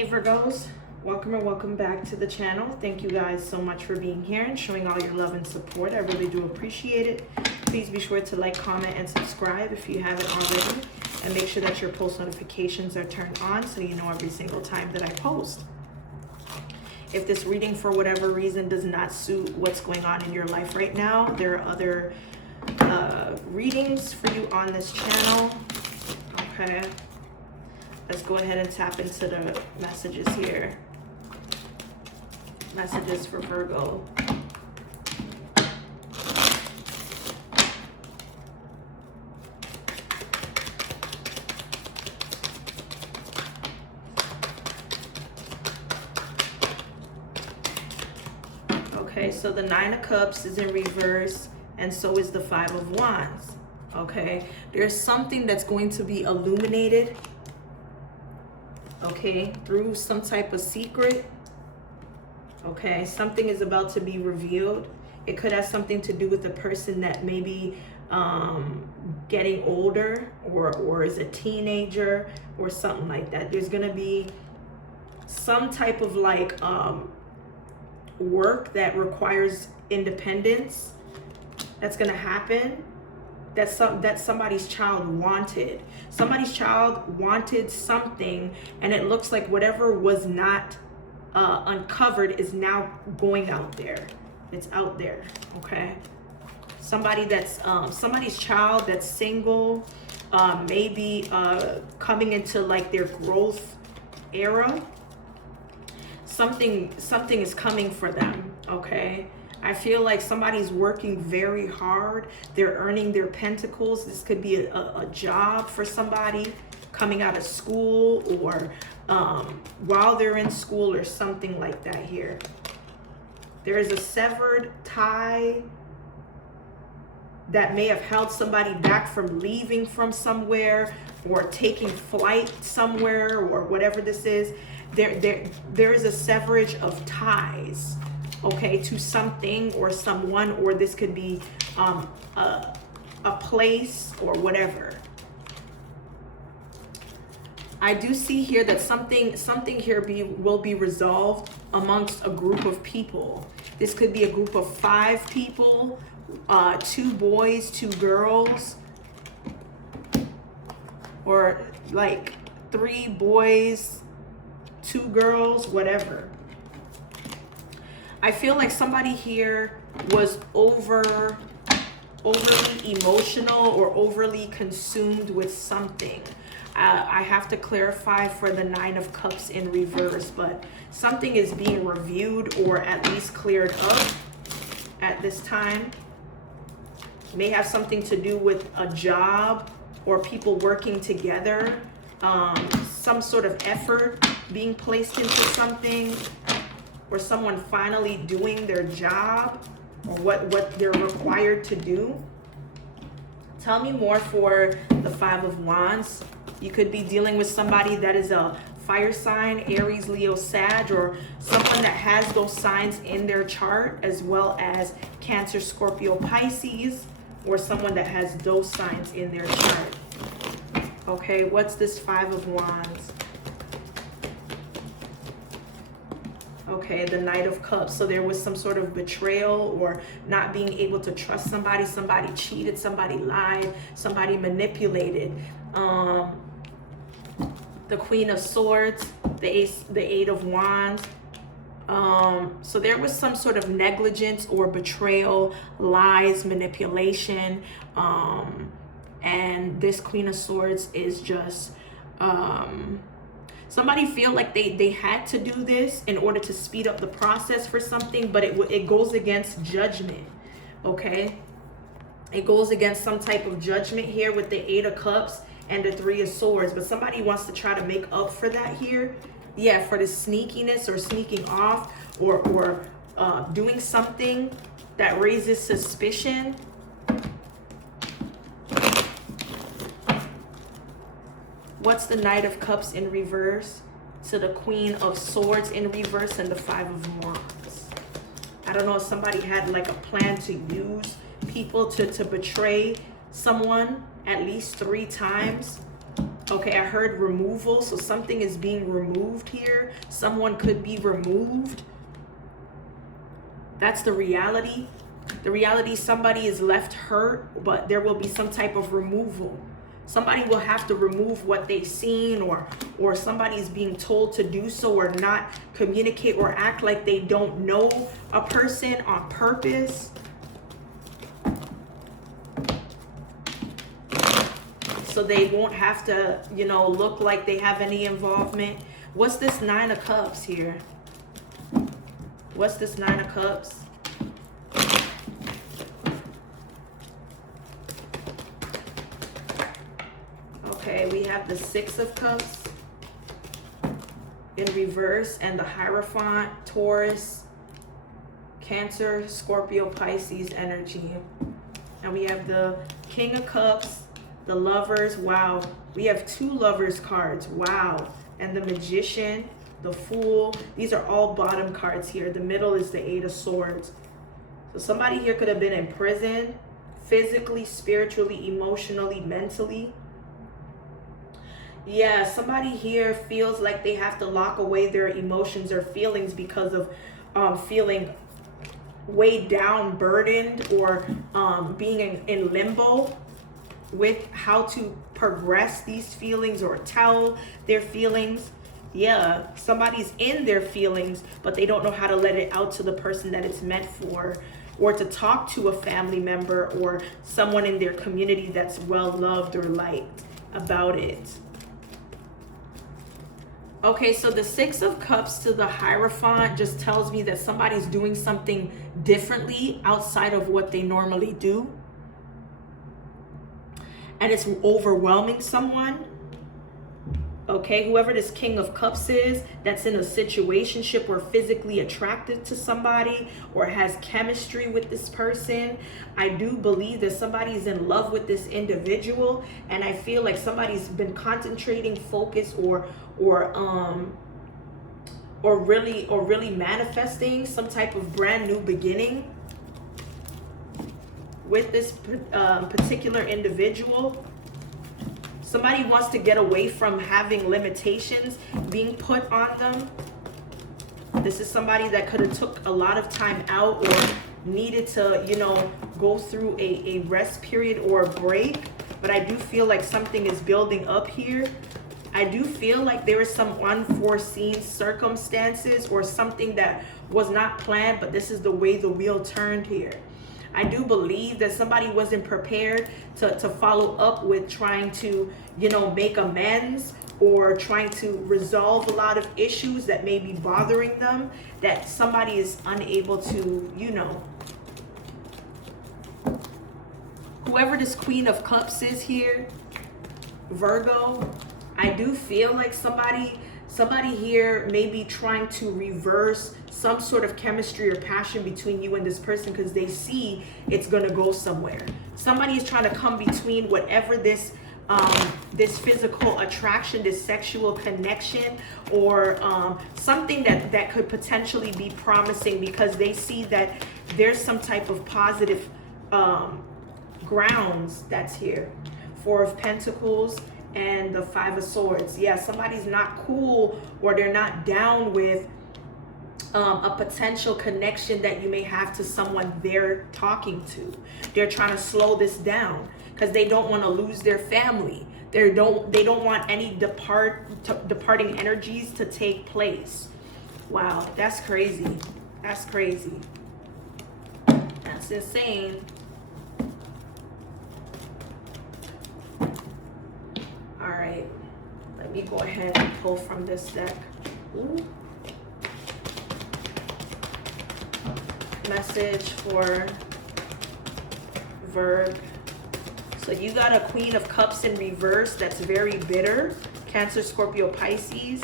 Hey Virgos, welcome and welcome back to the channel. Thank you guys so much for being here and showing all your love and support. I really do appreciate it. Please be sure to like, comment, and subscribe if you haven't already. And make sure that your post notifications are turned on so you know every single time that I post. If this reading for whatever reason does not suit what's going on in your life right now, there are other readings for you on this channel. Okay. Let's go ahead and tap into the messages here. Messages for Virgo. Okay, so the Nine of Cups is in reverse, and so is the Five of Wands. Okay, there's something that's going to be illuminated, okay, through some type of secret. Okay, something is about to be revealed. It could have something to do with a person that may be getting older or is a teenager or something like that. There's gonna be some type of like work that requires independence that's gonna happen. That somebody's child wanted. Somebody's child wanted something, and it looks like whatever was not uncovered is now going out there. It's out there, okay? Somebody that's somebody's child that's single, maybe coming into like their growth era. Something is coming for them, okay? I feel like somebody's working very hard. They're earning their pentacles. This could be a job for somebody coming out of school or while they're in school or something like that here. There is a severed tie that may have held somebody back from leaving from somewhere or taking flight somewhere or whatever this is. There is a severage of ties, okay, to something or someone, or this could be a place or whatever. I do see here that something here will be resolved amongst a group of people. This could be a group of 5 people, 2 boys, 2 girls, or like 3 boys, 2 girls, whatever. I feel like somebody here was overly emotional or overly consumed with something. I have to clarify for the Nine of Cups in reverse, but something is being reviewed or at least cleared up at this time. May have something to do with a job or people working together, some sort of effort being placed into something, or someone finally doing their job or what they're required to do. Tell me more for the Five of Wands. You could be dealing with somebody that is a fire sign, Aries, Leo, Sag, or someone that has those signs in their chart, as well as Cancer, Scorpio, Pisces, or someone that has those signs in their chart. Okay, what's this Five of Wands? Okay, the Knight of Cups. So there was some sort of betrayal or not being able to trust somebody. Somebody cheated, somebody lied, somebody manipulated. The Queen of Swords, the Eight of Wands. So there was some sort of negligence or betrayal, lies, manipulation. And this Queen of Swords is just... somebody feel like they had to do this in order to speed up the process for something, but it goes against judgment, okay? It goes against some type of judgment here with the Eight of Cups and the Three of Swords, but somebody wants to try to make up for that here. Yeah, for the sneakiness or sneaking off or doing something that raises suspicion. What's the Knight of Cups in reverse to the Queen of Swords in reverse and the Five of Wands? I don't know if somebody had like a plan to use people to betray someone at least 3 times. Okay, I heard removal. So something is being removed here. Someone could be removed. That's the reality. The reality, somebody is left hurt, but there will be some type of removal. Somebody will have to remove what they've seen, or somebody is being told to do so, or not communicate or act like they don't know a person on purpose. So they won't have to, you know, look like they have any involvement. What's this Nine of Cups here? What's this Nine of Cups? Okay, we have the Six of Cups in reverse and the Hierophant, Taurus, Cancer, Scorpio, Pisces energy. And we have the King of Cups, the Lovers. Wow, we have two Lovers cards. Wow. And the Magician, the Fool. These are all bottom cards here. The middle is the Eight of Swords. So somebody here could have been in prison, physically, spiritually, emotionally, mentally. Yeah, somebody here feels like they have to lock away their emotions or feelings because of feeling weighed down, burdened, or being in limbo with how to progress these feelings or tell their feelings. Yeah, somebody's in their feelings, but they don't know how to let it out to the person that it's meant for, or to talk to a family member or someone in their community that's well loved or liked about it. Okay, so the Six of Cups to the Hierophant just tells me that somebody's doing something differently outside of what they normally do. And it's overwhelming someone. Okay, whoever this King of Cups is, that's in a situationship or physically attracted to somebody or has chemistry with this person, I do believe that somebody's in love with this individual, and I feel like somebody's been concentrating, focus, or really manifesting some type of brand new beginning with this particular individual. Somebody wants to get away from having limitations being put on them. This is somebody that could have took a lot of time out or needed to, you know, go through a rest period or a break. But I do feel like something is building up here. I do feel like there is some unforeseen circumstances or something that was not planned, but this is the way the wheel turned here. I do believe that somebody wasn't prepared to follow up with trying to, you know, make amends or trying to resolve a lot of issues that may be bothering them, that somebody is unable to, you know. Whoever this Queen of Cups is here, Virgo, I do feel like somebody here may be trying to reverse some sort of chemistry or passion between you and this person because they see it's going to go somewhere. Somebody is trying to come between whatever this physical attraction, this sexual connection, or something that could potentially be promising because they see that there's some type of positive grounds that's here. Four of Pentacles and the Five of Swords. Yeah, somebody's not cool or they're not down with a potential connection that you may have to someone they're talking to. They're trying to slow this down because they don't want to lose their family. They don't want any departing energies to take place. Wow, that's crazy. That's crazy. That's insane. All right, let me go ahead and pull from this deck. Ooh. Message for Virgo. So you got a Queen of Cups in reverse that's very bitter, Cancer, Scorpio, Pisces,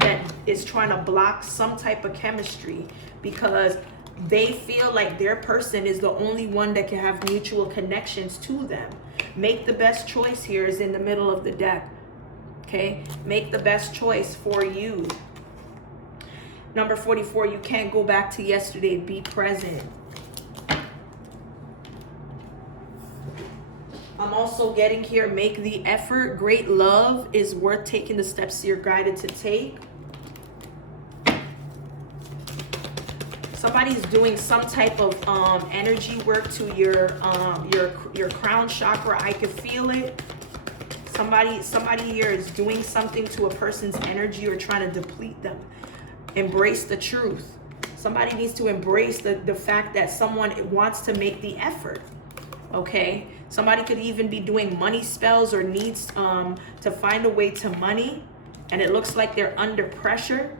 that is trying to block some type of chemistry because they feel like their person is the only one that can have mutual connections to them. Make the best choice here is in the middle of the deck. Okay, make the best choice for you. Number 44, you can't go back to yesterday. Be present. I'm also getting here, make the effort. Great love is worth taking the steps you're guided to take. Somebody's doing some type of energy work to your crown chakra. I can feel it. Somebody here is doing something to a person's energy or trying to deplete them. Embrace the truth. Somebody needs to embrace the fact that someone wants to make the effort. Okay? Somebody could even be doing money spells or needs to find a way to money. And it looks like they're under pressure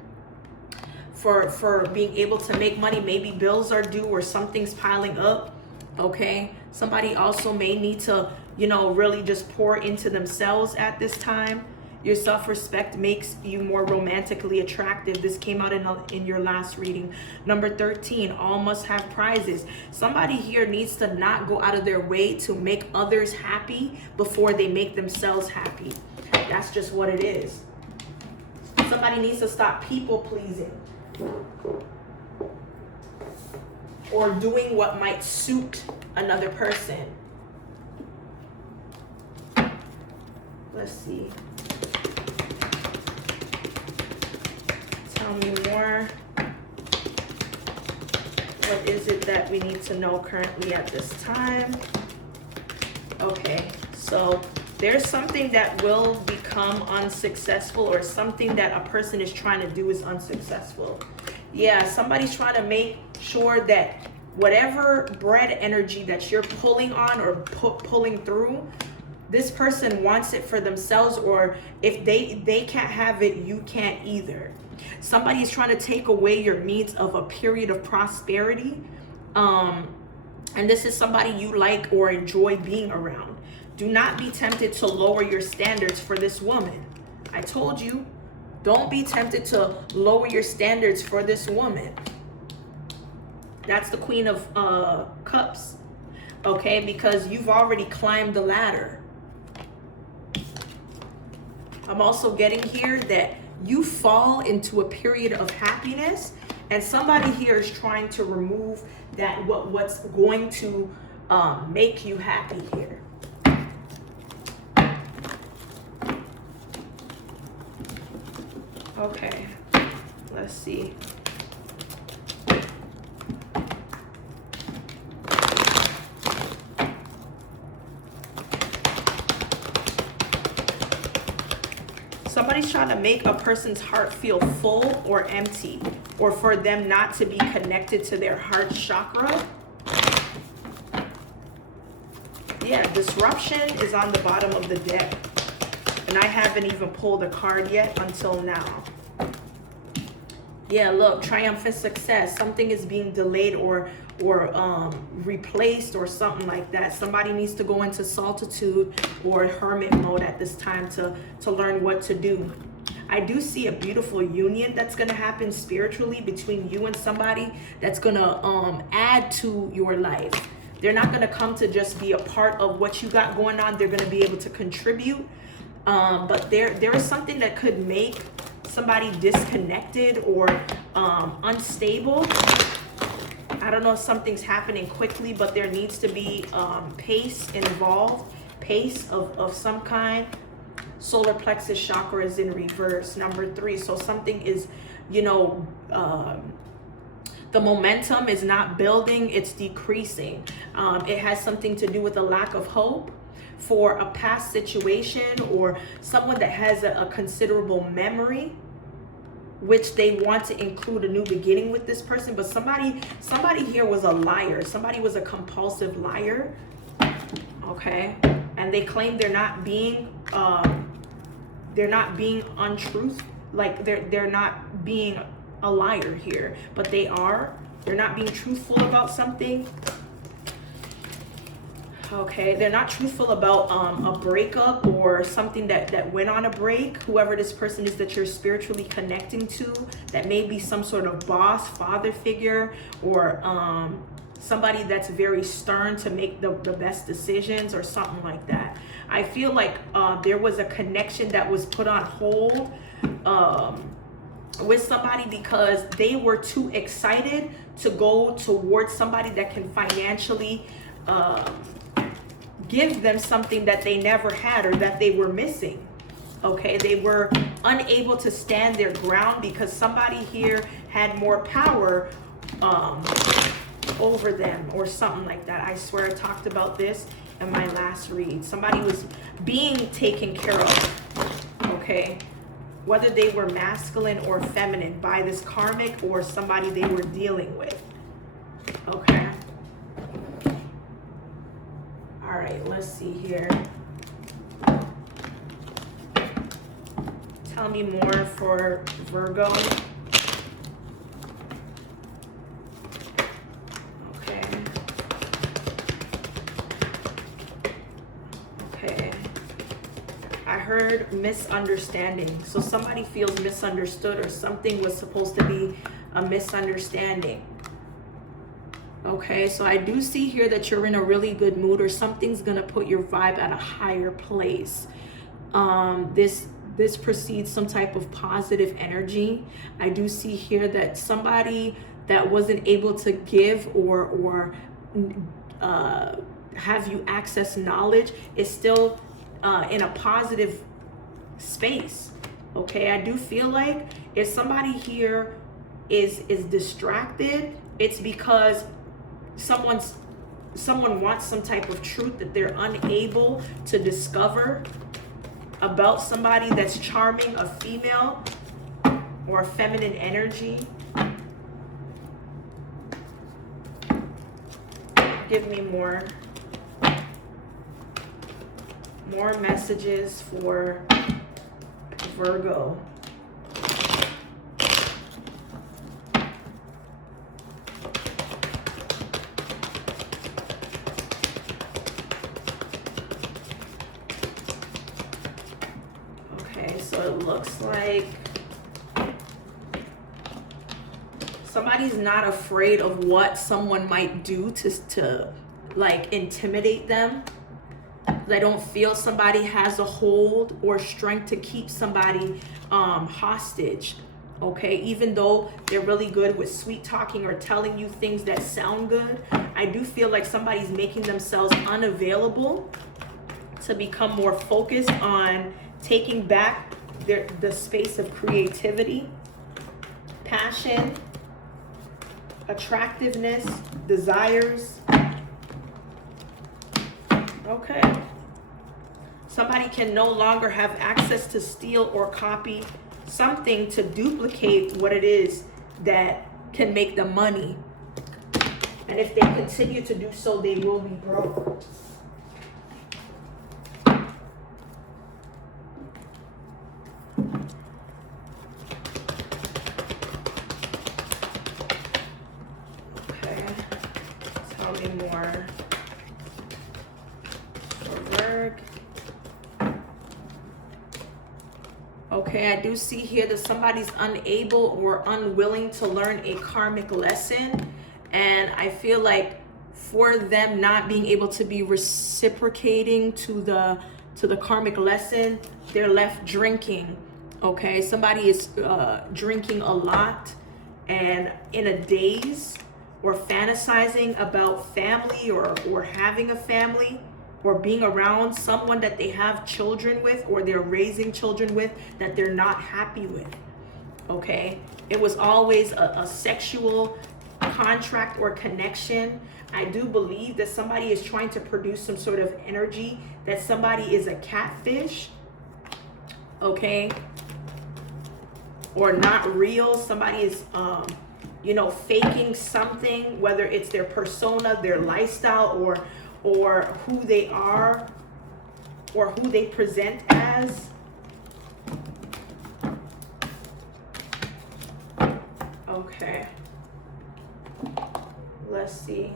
for being able to make money. Maybe bills are due or something's piling up. Okay? Somebody also may need to, you know, really just pour into themselves at this time. Your self-respect makes you more romantically attractive. This came out in your last reading. Number 13, all must have prizes. Somebody here needs to not go out of their way to make others happy before they make themselves happy. That's just what it is. Somebody needs to stop people pleasing or doing what might suit another person. Let's see. Tell me more. What is it that we need to know currently at this time? Okay, so there's something that will become unsuccessful, or something that a person is trying to do is unsuccessful. Yeah, somebody's trying to make sure that whatever bread energy that you're pulling on or pulling through, this person wants it for themselves, or if they can't have it, you can't either. Somebody is trying to take away your needs of a period of prosperity. And this is somebody you like or enjoy being around. Do not be tempted to lower your standards for this woman. I told you, don't be tempted to lower your standards for this woman. That's the Queen of Cups. Okay, because you've already climbed the ladder. I'm also getting here that you fall into a period of happiness, and somebody here is trying to remove that what's going to make you happy here. Okay, let's see. Somebody's trying to make a person's heart feel full or empty, or for them not to be connected to their heart chakra. Yeah, disruption is on the bottom of the deck. And I haven't even pulled a card yet until now. Yeah, look, triumphant success. Something is being delayed or replaced or something like that. Somebody needs to go into solitude or hermit mode at this time to learn what to do. I do see a beautiful union that's going to happen spiritually between you and somebody that's going to add to your life. They're not going to come to just be a part of what you got going on. They're going to be able to contribute. But there is something that could make somebody disconnected or unstable. I don't know if something's happening quickly, but there needs to be pace involved, pace of some kind. Solar plexus chakra is in reverse, number 3. So something is, you know, the momentum is not building, it's decreasing. It has something to do with a lack of hope for a past situation, or someone that has a considerable memory, which they want to include a new beginning with this person. But somebody here was a liar. Somebody was a compulsive liar. Okay, and they claim they're not being untruth, like they're not being a liar here, but they are. They're not being truthful about something. Okay, they're not truthful about a breakup or something that went on a break. Whoever this person is that you're spiritually connecting to, that may be some sort of boss, father figure, or somebody that's very stern to make the best decisions or something like that. I feel like there was a connection that was put on hold with somebody because they were too excited to go towards somebody that can financially give them something that they never had or that they were missing. Okay, they were unable to stand their ground because somebody here had more power over them or something like that. I swear I talked about this in my last read. Somebody was being taken care of, okay? Whether they were masculine or feminine by this karmic or somebody they were dealing with, okay? All right, let's see here. Tell me more for Virgo. Okay. Okay. I heard misunderstanding. So somebody feels misunderstood or something was supposed to be a misunderstanding. Okay, so I do see here that you're in a really good mood or something's gonna put your vibe at a higher place. This precedes some type of positive energy. I do see here that somebody that wasn't able to give or have you access knowledge is still in a positive space. Okay, I do feel like if somebody here is distracted, it's because someone wants some type of truth that they're unable to discover about somebody that's charming, a female or a feminine energy. Give me more messages for Virgo. So it looks like somebody's not afraid of what someone might do to like intimidate them. They don't feel somebody has a hold or strength to keep somebody hostage. Okay, even though they're really good with sweet talking or telling you things that sound good, I do feel like somebody's making themselves unavailable to become more focused on taking back the space of creativity, passion, attractiveness, desires. Okay. Somebody can no longer have access to steal or copy something to duplicate what it is that can make them money. And if they continue to do so, they will be broke. More for work. Okay, I do see here that somebody's unable or unwilling to learn a karmic lesson, and I feel like for them not being able to be reciprocating to the karmic lesson, they're left drinking. Okay, somebody is drinking a lot and in a daze, or fantasizing about family or having a family or being around someone that they have children with or they're raising children with that they're not happy with. Okay, it was always a sexual contract or connection. I do believe that somebody is trying to produce some sort of energy, that somebody is a catfish, okay, or not real. Somebody is faking something, whether it's their persona, their lifestyle, or who they are, or who they present as. Okay. Let's see.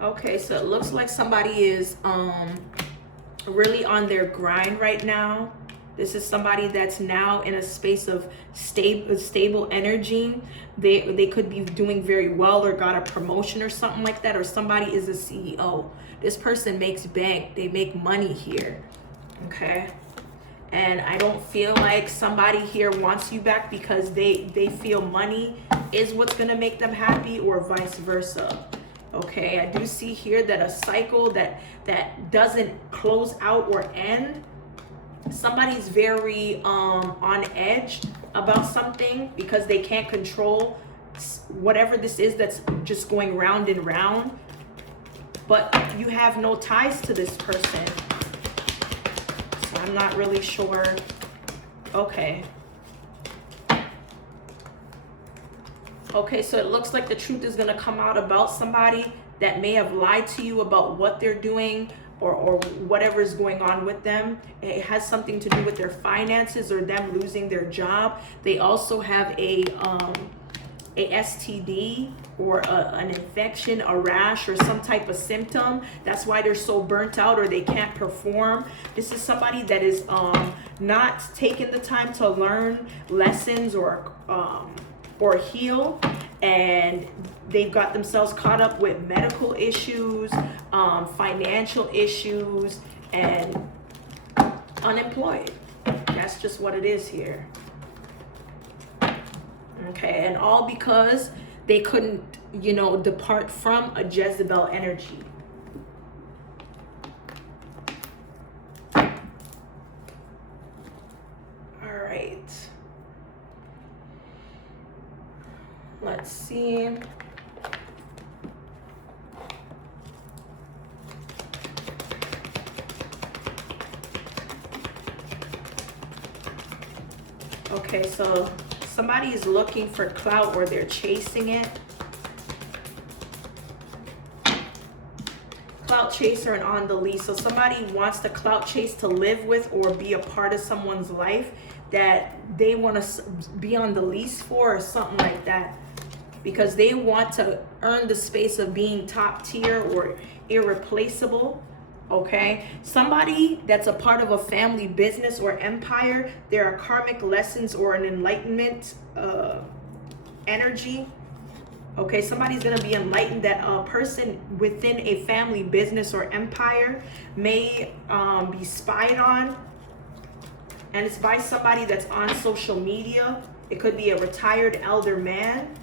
Okay, so it looks like somebody is really on their grind right now. This is somebody that's now in a space of stable energy. They could be doing very well or got a promotion or something like that, or somebody is a CEO. This person makes bank. They make money here, okay? And I don't feel like somebody here wants you back because they feel money is what's going to make them happy, or vice versa. Okay, I do see here that a cycle that doesn't close out or end. Somebody's very on edge about something because they can't control whatever this is that's just going round and round. But you have no ties to this person. So I'm not really sure. Okay. Okay, so it looks like the truth is going to come out about somebody that may have lied to you about what they're doing or whatever is going on with them. It has something to do with their finances or them losing their job. They also have a STD or an infection, a rash, or some type of symptom. That's why they're so burnt out or they can't perform. This is somebody that is not taking the time to learn lessons or heal, and they've got themselves caught up with medical issues, financial issues, and unemployed. That's just what it is here. Okay, and all because they couldn't, depart from a Jezebel energy. All right. Let's see. Okay, so somebody is looking for clout or they're chasing it. Clout chaser and on the lease. So somebody wants the clout chase to live with or be a part of someone's life that they want to be on the lease for, or something like that, because they want to earn the space of being top tier or irreplaceable. Okay, somebody that's a part of a family business or empire, there are karmic lessons or an enlightenment energy. Okay, somebody's going to be enlightened that a person within a family business or empire may be spied on, and it's by somebody that's on social media. It could be a retired elder man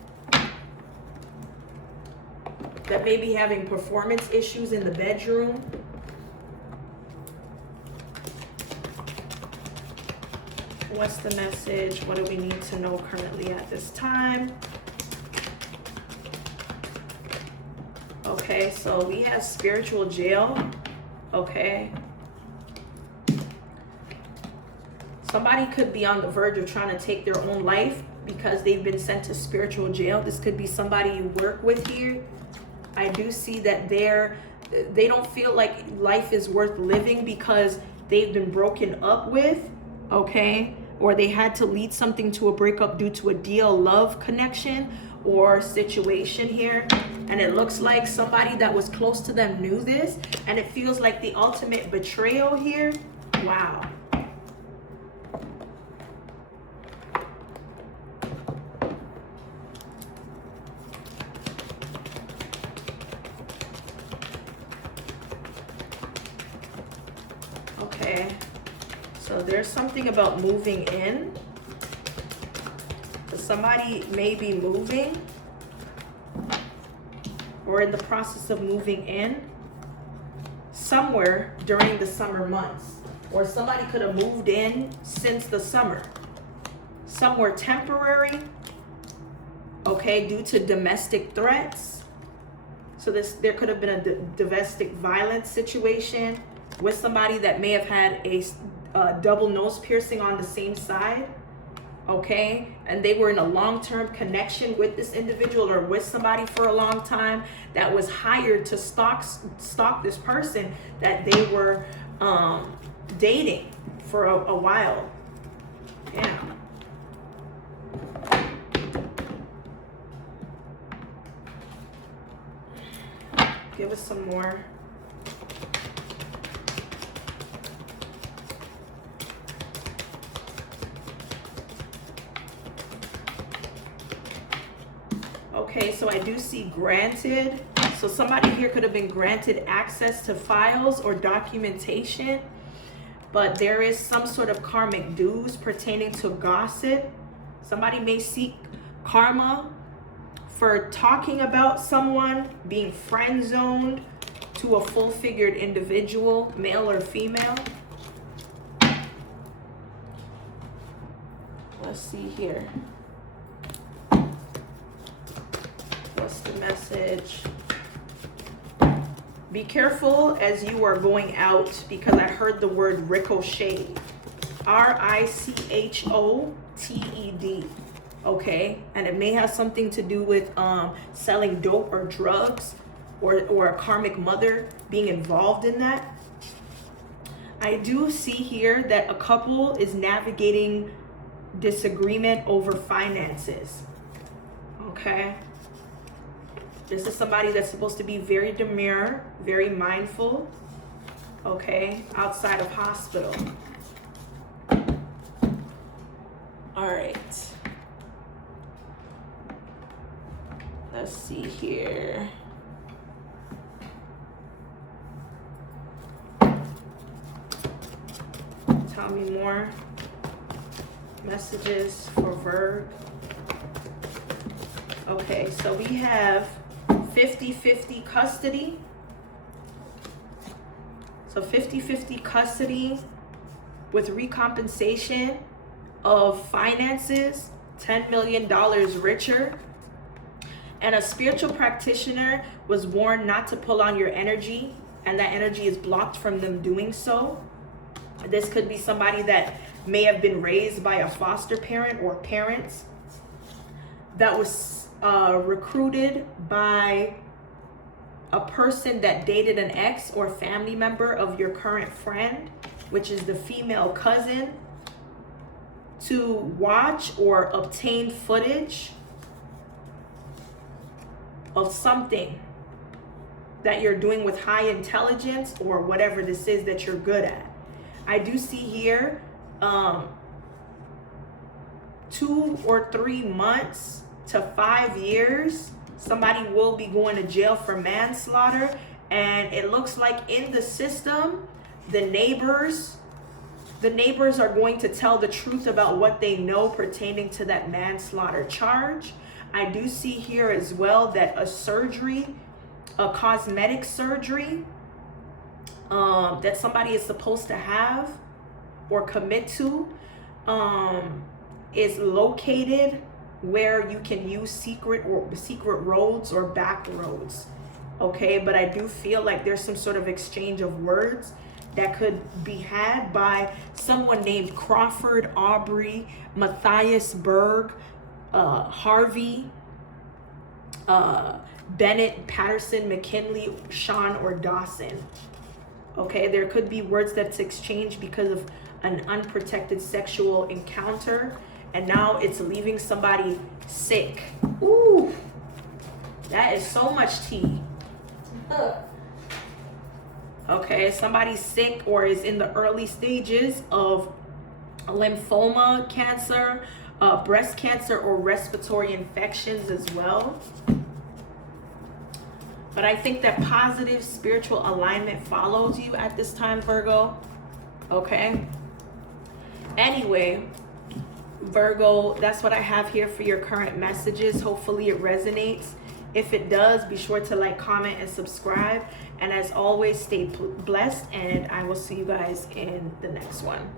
that may be having performance issues in the bedroom. What's the message? What do we need to know currently at this time? Okay, so we have spiritual jail. Okay. Somebody could be on the verge of trying to take their own life because they've been sent to spiritual jail. This could be somebody you work with here. I do see that they don't feel like life is worth living because they've been broken up with, okay? Or they had to lead something to a breakup due to a deal love connection or situation here. And it looks like somebody that was close to them knew this, and it feels like the ultimate betrayal here. Wow. Okay, so there's something about moving in. So somebody may be moving or in the process of moving in somewhere during the summer months, or somebody could have moved in since the summer, somewhere temporary, okay, due to domestic threats. So there could have been a domestic violence situation with somebody that may have had a double nose piercing on the same side, okay? And they were in a long-term connection with this individual or with somebody for a long time that was hired to stalk this person that they were dating for a while. Yeah. Give us some more. Okay, so I do see granted. So somebody here could have been granted access to files or documentation, but there is some sort of karmic dues pertaining to gossip. Somebody may seek karma for talking about someone, being friend zoned to a full-figured individual, male or female. Let's see here. What's the message? Be careful as you are going out, because I heard the word ricochet. R-I-C-H-O-T-E-D. Okay, and it may have something to do with selling dope or drugs, or a karmic mother being involved in that. I do see here that a couple is navigating disagreement over finances. Okay, this is somebody that's supposed to be very demure, very mindful, okay, outside of hospital. All right. Let's see here. Tell me more messages for Virgo. Okay, so we have 50-50 custody. So 50-50 custody with recompensation of finances, $10 million richer. And a spiritual practitioner was warned not to pull on your energy, and that energy is blocked from them doing so. This could be somebody that may have been raised by a foster parent or parents that was recruited by a person that dated an ex or family member of your current friend, which is the female cousin, to watch or obtain footage of something that you're doing with high intelligence or whatever this is that you're good at. I do see here 2 or 3 months to 5 years. Somebody will be going to jail for manslaughter, and it looks like in the system, the neighbors are going to tell the truth about what they know pertaining to that manslaughter charge. I do see here as well that a surgery, a cosmetic surgery that somebody is supposed to have or commit to is located where you can use secret roads or back roads. Okay, but I do feel like there's some sort of exchange of words that could be had by someone named Crawford, Aubrey, Matthias Berg, Harvey, Bennett, Patterson, McKinley, Sean, or Dawson. Okay, there could be words that's exchanged because of an unprotected sexual encounter, and now it's leaving somebody sick. Ooh, that is so much tea. Okay, somebody's sick or is in the early stages of lymphoma, cancer, breast cancer, or respiratory infections as well. But I think that positive spiritual alignment follows you at this time, Virgo. Okay. Anyway, Virgo, that's what I have here for your current messages. Hopefully it resonates. If it does, be sure to like, comment, and subscribe. And as always, stay blessed, and I will see you guys in the next one.